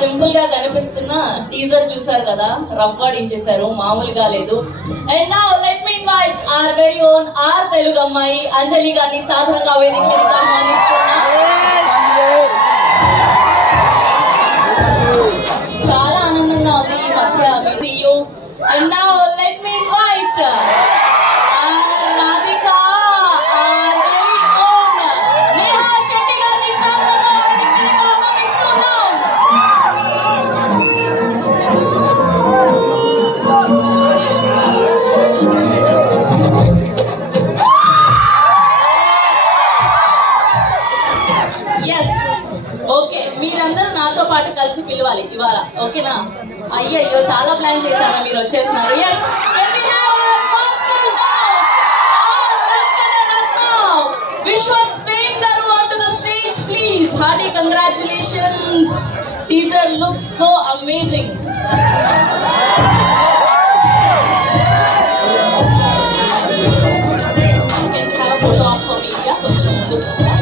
Simple గా కనిపిస్తున్న teaser చూసారు కదా, రఫ్ ఆడించేశారు, మామూలుగా లేదు. And now let me invite our very own our Telugu అమ్మాయి అంజలి గారిని సాధారణంగా వేదిక మీదకి ఆహ్వానిస్తున్నా. చాలా ఆనందంగా ఉంది ఈ మధ్య మీ యూ. And now let me invite Radhika our very own Neha Shetty గారిని సాధారణంగా వేదిక మీదకి ఆహ్వానిస్తున్నాం. ఓకే, మీరందరూ నాతో పాటు కలిసి పిలవాలి ఇవాళ, ఓకేనా? అయ్యయ్యో, చాలా ప్లాన్ చేశాను, మీరు వచ్చేస్తున్నారు. Yes, Vishwat Singh garu onto the stage, please. Hearty congratulations. Teaser looks so amazing. You can have a photo op for media. Koncham munduku ronda.